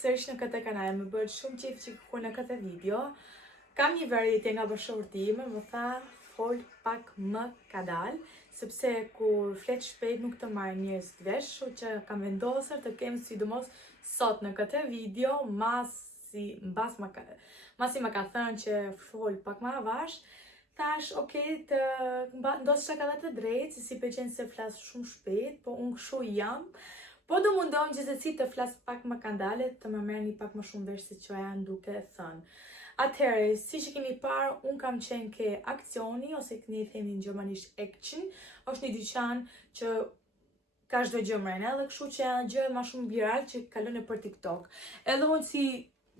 sërish në këtë kanal, më bëhet shumë qejf që ku në këtë video. Kam një variete nga bashkëshorti ime, më tha fol pak më kadal, sepse kur flet shpejt nuk të marrë njerëz vesh, kështu që kam vendosur të kem sidomos sot në këtë video, masi më ka thënë që fol pak më avash, thash, okay, të ndosha ka dhe të drejtë, se si pëlqen se flas shumë shpejt, po unë kështu jam. Po do mundom gjithsesi të flas pak më kadale, të më merrni pak më shumë vesh se çfarë janë duke thënë. Atëherë, siç e keni parë, unë kam qenë ke Akcioni, ose ne themi në gjermanisht Action, është një dyqan që ka çdo gjë mrena, edhe kështu që janë gjëra më shumë viral që kalon për TikTok. Edhe unë si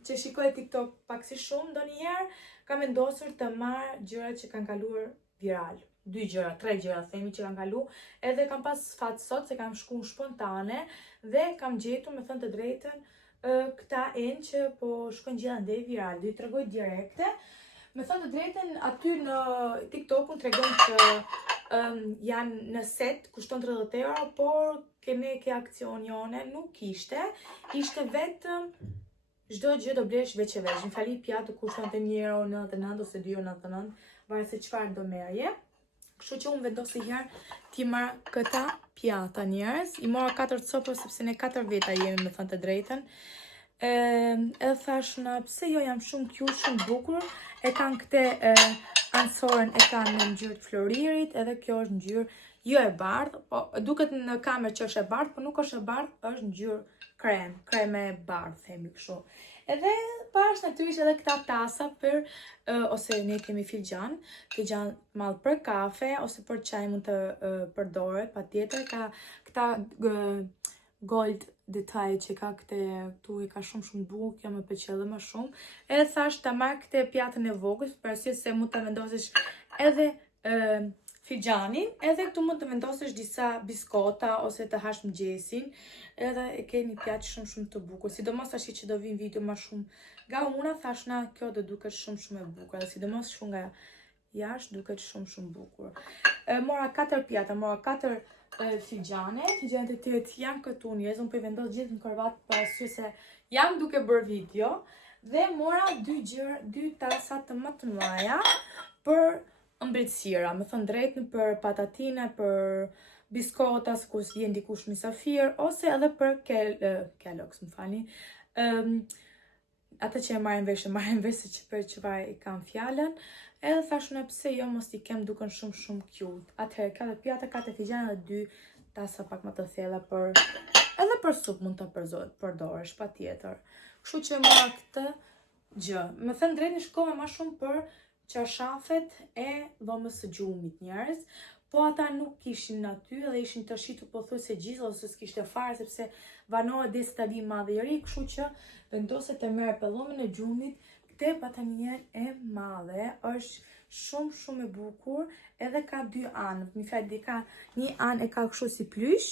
që shikoj TikTok pak si shumë ndonjëherë, kam vendosur të marr gjërat që kanë kaluar viral. 2 gjëra, 3 gjëra themi që kanë kalu, edhe kam pas fat sot se kam shku spontane dhe kam gjetur, me thënë të drejtën, këta enë që po shkojnë gjitha ndej viral. Do i tregoj direkte. Me thënë të drejtën, aty në TikTok unë tregon që janë në set, kushton 30 euro, por kene ke Akcioni nuk ishte. Ishte vetëm çdo gjë do blesh veç e veç. Në fali pjatë kushton të 1,99 euro ose 2,99 euro, varet se çfarë do merrje. Kështu që unë vendosi herë t'i marr këta pjata njerëz. I mora 4 copa sepse ne 4 veta jemi, me thënë të drejtën. Edhe thash na pse jo, jam shumë cute, shumë bukur. E kanë këte ansoren, e kanë në ngjyrë të floririt, edhe kjo është ngjyrë jo e bardhë, po duket në kamerë që është e bardhë, po nuk është e bardhë, është ngjyrë kreme e bardhë, themi kështu. Edhe pash natyrisht edhe këta tasa për, ose ne kemi filxhan mall për kafe, ose për çaj mund të përdoret, patjetër, ka këta gold detaj që ka këtu i ka shumë bukur, kjo më pëlqeu edhe më shumë. Edhe thash ta marr këtë pjatën e vogël, për arsye se mund ta vendosësh edhe filxhanin, edhe këtu mund të vendosësh disa biskota ose të hash mëngjesin, edhe e ke një pjatë shumë të bukur. Sidomos tash që do vinë video më shumë nga una, thash na kjo do duket shumë e bukur, edhe sidomos shumë nga jashtë duket shumë bukur. Mora 4 pjata, mora 4 filxhane, filxhanet e tjera janë këtu njerëz, unë po i vendos gjithë në korvat për arsye se jam duke bërë video, dhe mora 2 tasa të më të mëdha për ëmbëlsira, me thënë drejtën, për patatine, për biskota, kur vjen dikush mysafir, ose edhe për Kellogg's, më falni. Ata që e marrin vesh se për çfarë i kam fjalën. Edhe thash në pse jo, mos i kem duken shumë cute. Atëherë ka dhe pjata, ka të filxhane dhe 2 tasa pak më të thella edhe për supë mund të përdoresh patjetër. Kështu që mora këtë gjë. Me thënë drejtën, shkova më shumë për çarshafet e dhomës së gjumit njerëz, po ata nuk kishin aty dhe ishin të shitur pothuajse gjithë, ose s'kishte fare sepse vanohet deri sa vi madhëri, kështu që vendose të merr pëllumin e gjumit. Këtë batanien e madhe është shumë e bukur, edhe ka 2 anë. Mi fjalë, ka një anë e ka kështu si plysh,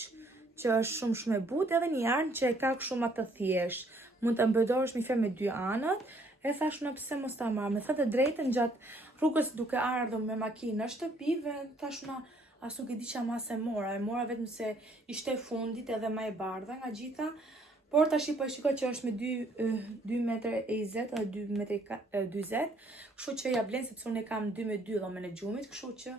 që është shumë e butë, edhe një anë që e ka kështu më të thjeshtë. Mund ta mbëdorësh mi fjalë me 2 anët. E thash në pse mos ta marr. Me thënë të drejtën, gjatë rrugës duke ardhur me makinë në shtëpi, thash na as nuk e di çfarë mas e mora vetëm se ishte fundit edhe më e bardha nga gjitha. Por tash po shikoj që është me 2,20 m edhe 2,40 m, kështu që ja blen sepse unë kam 2,2 dhomën e gjumit, kështu që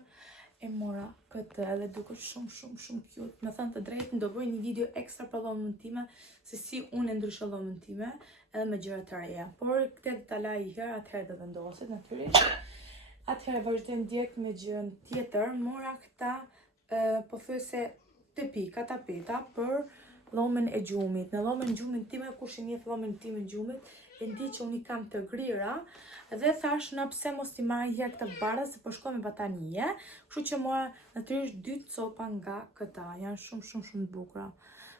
e mora këtë, edhe duket shumë cute. Me thënë të drejtën, do bëj një video ekstra për dhomën time, se si unë e ndryshoj dhomën time, edhe me gjëra të reja. Por këtë do ta laj herë, atëherë do vendoset natyrisht. Atëherë vazhdojmë direkt me gjën tjetër. Mora këta pothuajse tapeta për dhomën e gjumit. Në dhomën e gjumit time, kush e njeh dhomën time e gjumit, e di që unë i kam të grira, dhe thash na pse mos t'i marr herë këtë bardha, se po shkoj me batanie. Kështu që mora natyrisht 2 copa nga këta, janë shumë të bukura.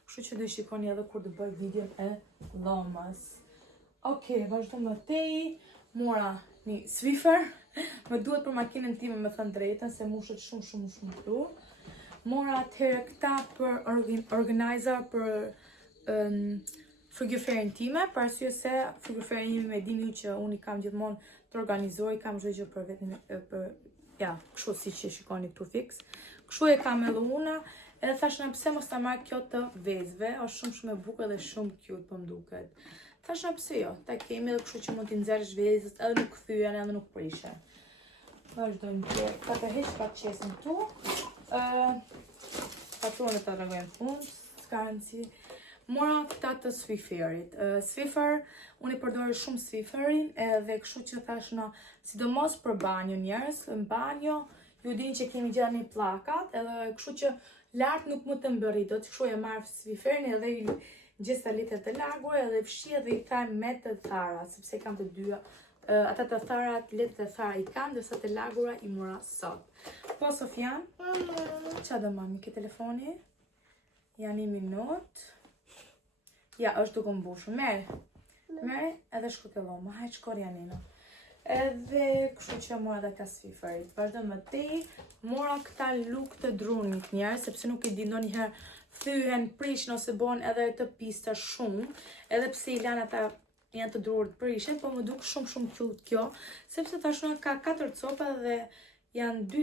Kështu që do i shikoni edhe kur të bëj videon e dhomës. Okej, vazhdojmë më tej. Mora një Swiffer. Më duhet për makinën time, me thënë drejtën, se mushet shumë pru. Mora atëherë këta për organizer për frigiderin time, për arsye se frigiderin ime me dini që unë i kam gjithmonë të organizoj, kam çdo gjë për vetëm kështu siç e shikoni këtu fix. Kështu e kam edhe unë, edhe thash na pse mos ta marr kjo të vezëve, është shumë e bukur dhe shumë cute po më duket. Thash na pse jo, ta kemi edhe kështu që mund t'i nxjerrësh vezës, edhe nuk kthyen, edhe nuk prishen. Vazhdojmë të ka të heq pak qesin këtu. Faturën e ta tregojmë fund, s'ka rëndësi. Mora këta të Swifferit. Swiffer, unë i përdor shumë Swifferin, edhe kështu që thash na, sidomos për banjo njerëz, në banjo ju dini që kemi gjëra me pllakat, edhe kështu që lart nuk më të mbërrit, do të kështu e marr Swifferin edhe i gjesa letër të lagura edhe fshi dhe i thaj me të thara, sepse kam të dyja. Ata të tharat, letët e thara i kam, dërsa të lagura i mora sot. Po, Sofian, qa do mami, ke telefoni? Janë 1 minut. Ja, është duke mbushur. Merë, edhe shku ke loma, hajt shkor Janina. Edhe kështu që mora dhe ka Swifferit. Vazhdo më tej, mora këta luk të drunit njerë, sepse nuk i di ndonjëherë thyhen, prishin ose bon edhe të pista shumë, edhe pse i lanë ata janë të drurë të prishin, po më duk shumë cute kjo, sepse tashuna ka 4 copa dhe janë 2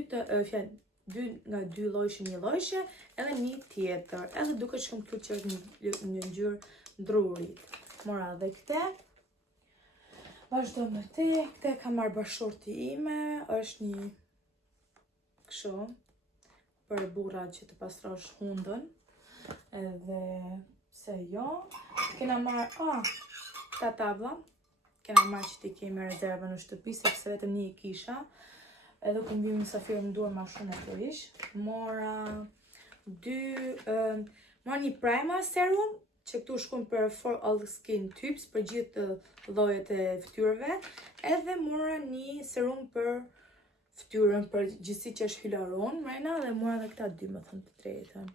nga 2 llojshe, një llojshe, edhe një tjetër, edhe duket shumë cute që është një ngjyrë drurit. Mora dhe këte. Vazhdo me te, këte ka marrë bashorti ime, është një kështu për burrat që të pastrosh hundën. Edhe se jo, kena marrë, këta tabla, kena marrë që ti kemi rezervë në shtëpi, sepse vetëm një i kisha, edhe ku mbim mysafirë më duar ma shumë e të ish. Mora një primer serum, që këtu shkun për for all skin types, për gjithë llojet e fytyrëve, edhe mora një serum për fytyrën, për gjithësi që është hyaluron, mrena, dhe mora dhe këta 2, më thënë të drejtën.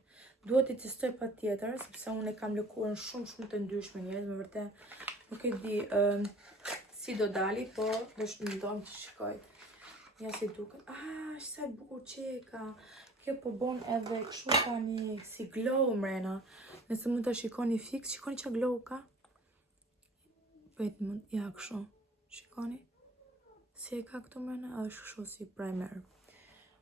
Duhet i testoj pa tjetër, sepse unë e kam lëkurën shumë të ndryshme njerëz, me vërtet nuk e di si do dali, po do të shikoj. Ja si duket. Sa e bukur qeka. Kjo po bon edhe kështu ka një si glow mrena. Nëse mund të shikoni fix, shikoni që glow ka. Ja kështu. Shikoni. Si e ka këtu mrena, edhe kështu si primer.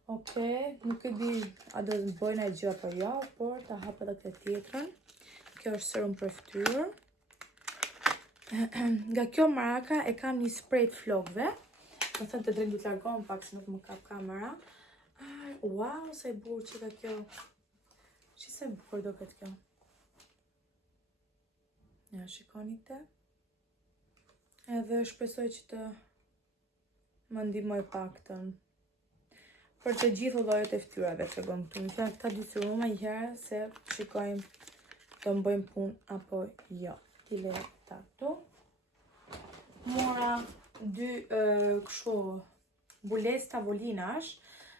Nuk e di a do të bëjnë e gjë për jo, por ta hap edhe këtë tjetrën. Kjo është serum për fytyrë. Nga kjo maraka e kam një spray të flokëve. Më thënë të drejt du të largohem pak se nuk më kap kamera. Wow, sa e bukur që ka kjo. Shi sa e bukur do këtë kjo. Ja, shikoni këtë. Edhe shpresoj që të më ndihmoj paktën. Për të gjithë llojet e fytyrave që bëm këtu. Më thënë këta 2 seruma një herë se shikojmë të më bëjmë punë apo jo. Tile këta këtu. Mora 2 kështu bules tavolinash,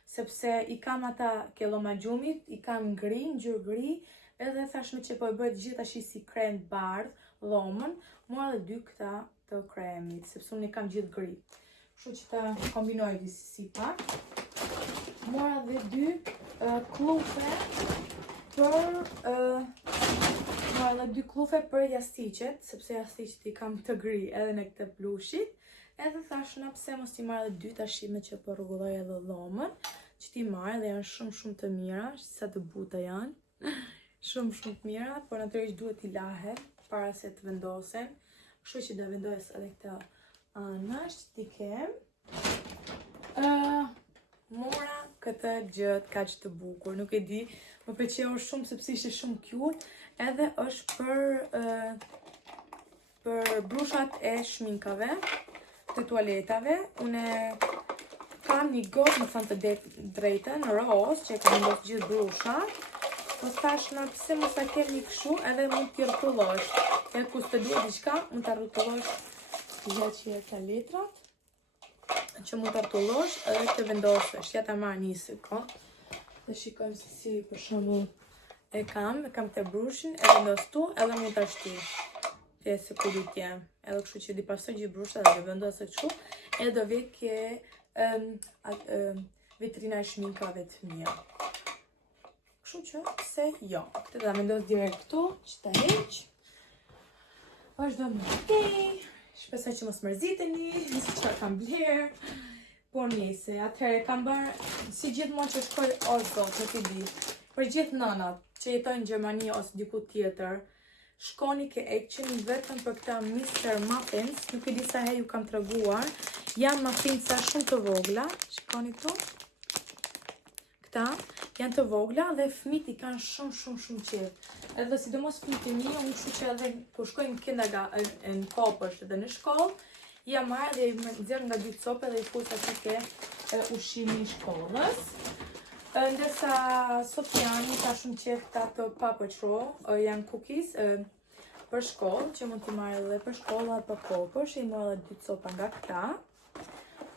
sepse i kam ata kelloma gjumit, i kam ngri, ngjyrë gri, edhe thashme që po e bëhet gjithë ashtu si krem bardh, dhomën, mora dhe 2 këta të kremit, sepse unë i kam gjithë gri. Kështu që ta kombinoj si pak. Mora dhe 2 klufe për jasticet, sepse jasticet i kam të gri edhe në këtë blushit. Edhe thashuna pse mos t'i marrë dhe 2 tashime që po rregulloj edhe dhomën, që t'i marrë dhe janë shumë të mira, sa të buta janë. Shumë të mira, por natyrisht duhet t'i lahet para se të vendosen. Kështu që do vendos edhe këta anash që t'i kem. Mora këtë gjët kaq të bukur, nuk e di, më pëlqeu shumë sepse ishte shumë cute, edhe është për brushat e shminkave, të tualetave. Une kam një gotë, më thënë të drejtën, roz, që e kam ndosë gjithë brushat, po thashna pse mos ta kem një kështu, edhe mund t'i rrotullosh. Edhe kus të duhet diçka, mund t'a rrotullosh që ka letrat, që mund t'a rrotullosh edhe të vendosësh. Ja ta marr një sekond. Dhe shikojmë si për shembull e kam të brushin, e vendos tu, edhe mund t'a shtysh. Se ku du t'jem. Edhe kështu që di pasoj gjithë brushat dhe vendosë kështu, edhe do vek ke vitrina e shminkave të mia. Kështu që se jo. Këtë da vendos direkt këtu, që ta heq. Vazhdo më tej. Shpresoj që mos mërziteni, se çfarë kam bler. Po njëse, atëherë kam bërë si gjithmonë që shkoj o zot, nuk i di. Për gjithë nënat që jetojnë në Gjermani ose diku tjetër, shkoni ke eqin vetëm për këta Mr. Muffins, nuk e di sa herë ju kam treguar. Janë muffinsa shumë të vogla, shikoni këtu. Këta janë të vogla dhe fëmijët i kanë shumë qejf. Edhe sidomos fëmijët e mi, unë kështu që edhe kur shkojnë në kindergarten, në kopësht edhe në shkollë, ja marrë dhe i nxjerr nga dy cope dhe i fut aty ke ushqimi i shkollës. Ndërsa Sofiani ka shumë qejf këta të Paw Patrol, janë cookies për shkollë, që mund t'i marrë edhe për shkollë apo kopësht, i morë edhe dy copa nga këta,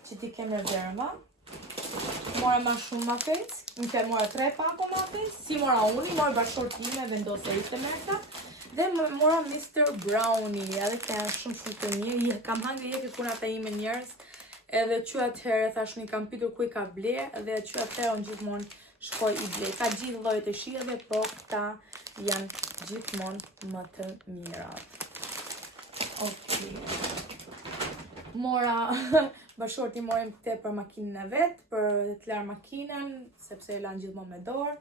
që ti kemë verma. Mora ma shumë muffins, nuk mora 3 pako muffins, si mora unë, i mora bashkëshortime, vendose i të merka. Dhe mora Mr. Brownie, edhe të janë shumë të mirë, kam hangë jeke kur ata ime njerës, edhe që atëherë, thash një kam pitur ku i ka ble, edhe që atëherë unë gjithmonë shkoj i ble. Ka gjithë llojet e shijeve, po këta janë gjithmonë më të mira. Mora, bashkëshorti morim këte për makinën e vetë, për të larë makinën, sepse e lanë gjithmonë me dorë.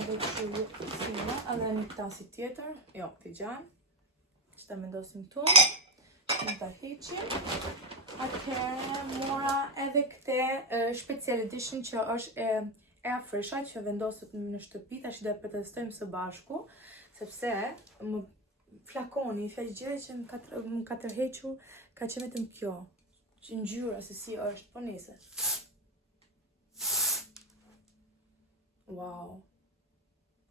Edhe kështu sima, edhe një tasi tjetër, jo, fijan, që ta mendosim tu, në ta heqim. Atëherë mora edhe këte special edition që është air fresha, që vendoset në shtëpi, tash dhe për të testojmë së bashku, sepse më flakoni, fjallë gjithë që më ka tërhequ, ka që vetëm kjo, që ngjyra se si është, po nese. Wow.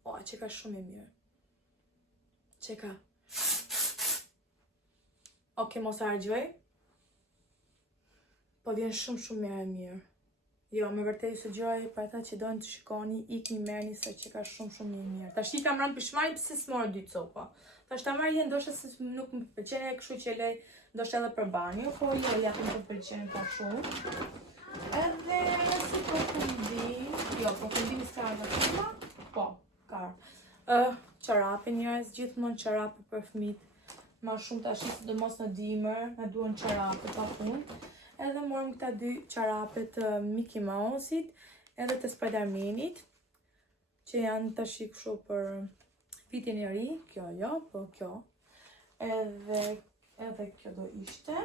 O, që ka shumë e mirë. Që ka. Oke, mos argjoj. Po vjen shumë e mirë. Jo, me vërtet ju sugjeroj për ata që dojnë të shikoni, ikni merrni se që ka shumë e mirë. Tash i kam rënë pishmari pse s'morë 2 copa. Tash ta marrë ndoshta se nuk më pëlqen, kështu që lej ndoshta edhe për banjo, po jo japim të pëlqen ka shumë. Edhe si po fundi, jo, po fundi s'ka ardha, po, ka. Çarape njerëz, gjithmonë çarape për fëmijët. Ma shumë tash sidomos në dimër, na duan çarape pa punë. Edhe morëm këta 2 çarape të Mickey Mouse-it, edhe të Spider-Man-it, që janë tash kështu për vitin e ri, kjo jo, po kjo. Edhe kjo do ishte.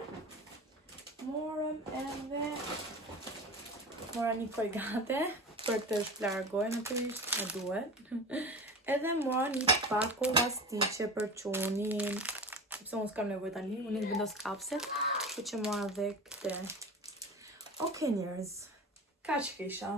Morëm edhe mora një kolgate për të shplargoj natyrisht, na duhet. Edhe mora një pako lastiqe për çunin, sepse unë s'kam nevojë tani, unë i vendos kapset, kështu që mora dhe këte. Okej njerëz, kaq kisha.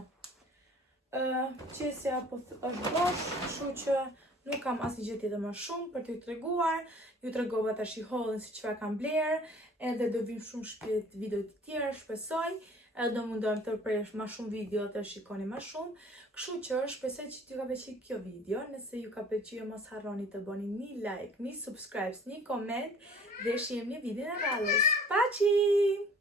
Qesja po është bosh, kështu që nuk kam asnjë gjë tjetër më shumë për t'ju treguar. Ju tregova tash i hollën se çfarë kam bler, edhe do vim shumë shpejt video të tjera, shpresoj. Edhe do mundohem të përpresh më shumë video të shikoni më shumë. Kështu që shpresoj që t'ju ka pëlqyer kjo video. Nëse ju ka pëlqyer mos harroni të bëni një like, një subscribe, një comment dhe shihemi në videon e radhës. Paçi!